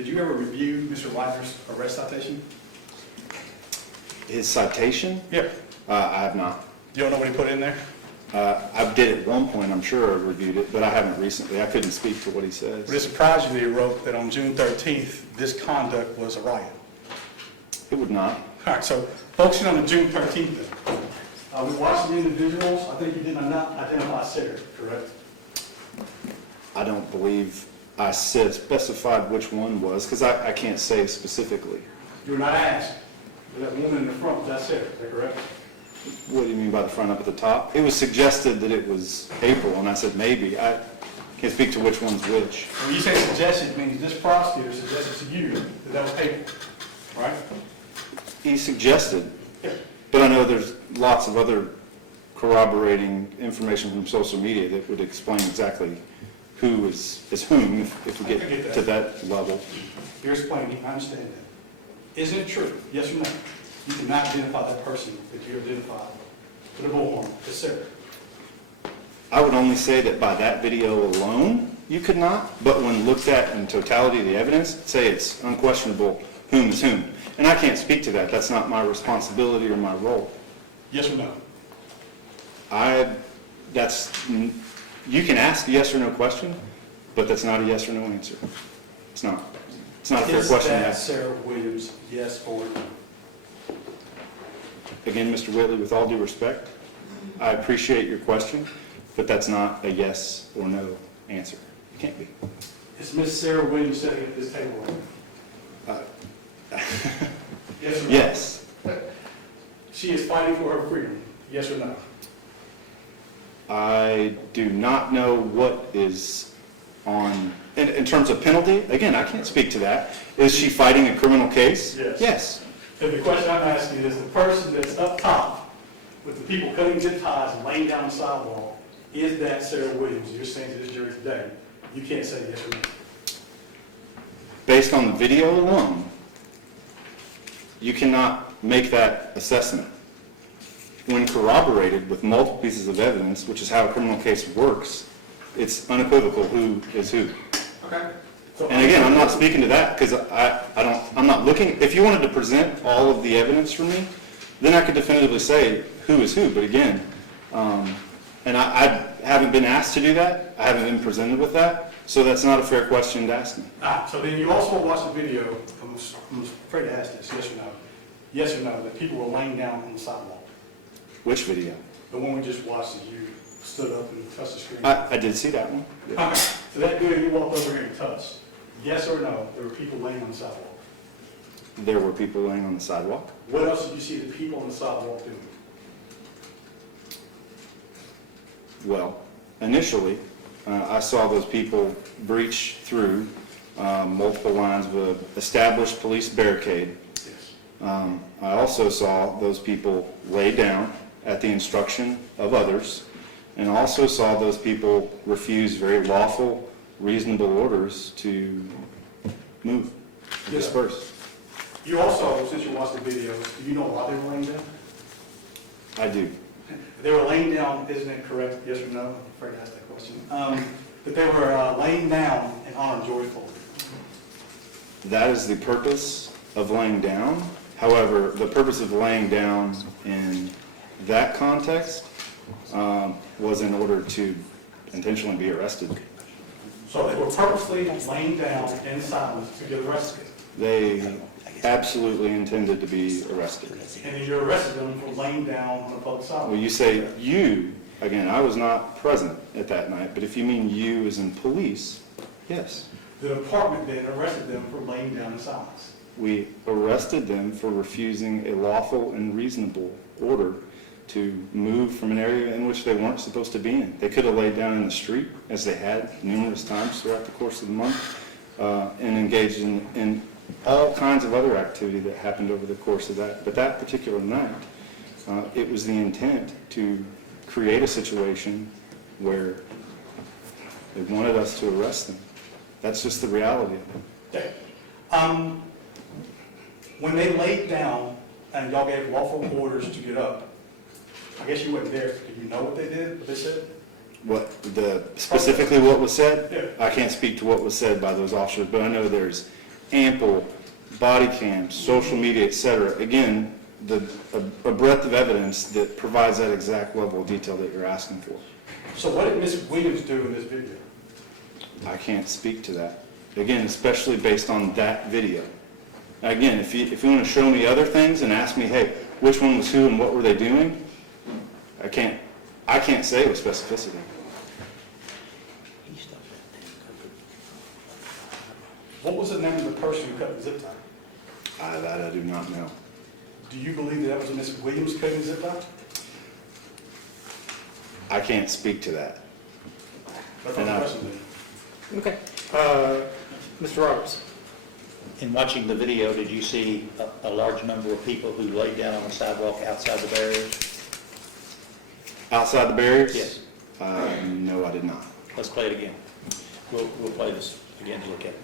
Did you ever review Mr. Widener's arrest citation? His citation? Yeah. I have not. You don't know what he put in there? I did at one point, I'm sure I reviewed it, but I haven't recently. I couldn't speak to what he says. Would it surprise you that he wrote that on June 13th, this conduct was a riot? It would not. All right, so focusing on the June 13th then. We watched the individuals. I think you did not identify Sarah, correct? I don't believe I specified which one was, because I can't say specifically. You were not asked. That woman in the front, was that Sarah, is that correct? What do you mean by the front up at the top? It was suggested that it was April, and I said maybe. I can't speak to which one's which. When you say suggested, it means this prosecutor suggested to you that that was April, right? He suggested, Yeah. but I know there's lots of other corroborating information from social media that would explain exactly who is whom if we get to that level. You're explaining, I understand that. Isn't it true, yes or no? You cannot identify that person that you identified with a bullhorn as Sarah. I would only say that by that video alone, you could not, but when looked at in totality of the evidence, say it's unquestionable whom is whom. And I can't speak to that. That's not my responsibility or my role. Yes or no? You can ask a yes or no question, but that's not a yes or no answer. It's not. It's not a fair question to Is that ask. Sarah Williams, yes or no? Again, Mr. Whitley, with all due respect, I appreciate your question, but that's not a yes or no answer. It can't be. Is Miss Sarah Williams sitting at this table? Yes or no? Yes. She is fighting for her freedom, yes or no? I do not know what is on, in terms of penalty, again, I can't speak to that. Is she fighting a criminal case? Yes. Yes. And the question I'm asking is the person that's up top with the people cutting zip ties and laying down the sidewalk, is that Sarah Williams? You're saying to this jury today, you can't say yes or no. Based on the video alone, you cannot make that assessment. When corroborated with multiple pieces of evidence, which is how a criminal case works, it's unequivocal who is who. Okay. So And again, I'm not speaking to that because I'm not looking, if you wanted to present all of the evidence for me, then I could definitively say who is who. But again, and I haven't been asked to do that. I haven't been presented with that. So that's not a fair question to ask me. So then you also watched the video, I'm afraid to ask this, yes or no? Yes or no, that people were laying down on the sidewalk? Which video? The one we just watched as you stood up and touched the screen? I did see that one. Okay. So that video you walked over here and touched, yes or no, there were people laying on the sidewalk? There were people laying on the sidewalk. What else did you see the people on the sidewalk doing? Well, initially, I saw those people breach through multiple lines of an established police barricade. Yes. I also saw those people lay down at the instruction of others, and also saw those people refuse very lawful, reasonable orders to move, to disperse. You also, since you watched the videos, do you know why they were laying down? I do. They were laying down, isn't it correct, yes or no? I'm afraid to ask that question. But they were laying down in honor of George Floyd. That is the purpose of laying down. However, the purpose of laying down in that context was in order to intentionally be arrested. So they were purposely laying down in silence to get arrested. They absolutely intended to be arrested. And then you arrested them for laying down on a public sidewalk. Well, you say you, again, I was not present at that night, but if you mean you as in police, yes. The department then arrested them for laying down in silence. We arrested them for refusing a lawful and reasonable order to move from an area in which they weren't supposed to be in. They could have laid down in the street, as they had numerous times throughout the course of the month, and engaged in all kinds of other activity that happened over the course of that. But that particular night, it was the intent to create a situation where they wanted us to arrest them. That's just the reality of it. Okay. When they laid down and y'all gave lawful orders to get up, I guess you weren't there. Do you know what they did, what they said? Specifically what was said? Yeah. I can't speak to what was said by those officers, but I know there's ample body cams, social media, et cetera. Again, a breadth of evidence that provides that exact level of detail that you're asking for. So what did Ms. Williams do in this video? I can't speak to that. Again, especially based on that video. Again, if you want to show me other things and ask me, hey, which one was who and what were they doing, I can't say with specificity. What was the name of the person who cut the zip tie? That I do not know. Do you believe that was Ms. Williams cutting the zip tie? I can't speak to that. That's not the question then. Okay. Mr. Roberts? In watching the video, did you see a large number of people who laid down on the sidewalk outside the barriers? Outside the barriers? Yes. No, I did not. Let's play it again. We'll play this again to look at it.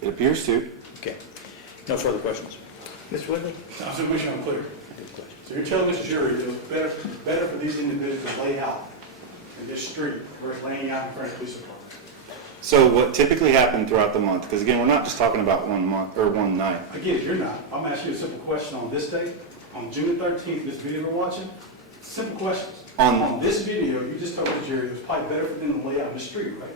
It appears to. Okay. No further questions? Mr. Whitley? So make sure I'm clear. Good question. So you're telling this jury it was better for these individuals to lay out in this street versus laying out in front of the police department? So what typically happened throughout the month, because again, we're not just talking about 1 month or 1 night. Again, you're not. I'm asking you a simple question on this date, on June 13th, this video we're watching. Simple questions. On this video, you just told the jury it was probably better for them to lay out in the street, right?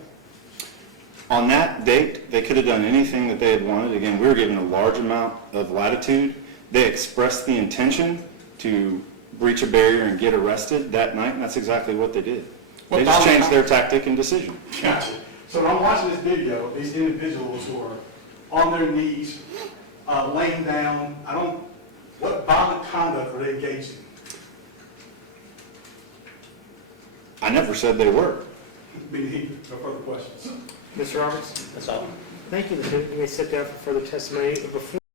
On that date, they could have done anything that they had wanted. Again, we were given a large amount of latitude. They expressed the intention to breach a barrier and get arrested that night, and that's exactly what they did. They just changed their tactic and decision. Gotcha. So when I'm watching this video, these individuals who are on their knees, laying down, what violent conduct are they engaged in? I never said they were. No further questions. Mr. Roberts? That's all. Thank you. You may sit down for further testimony. Before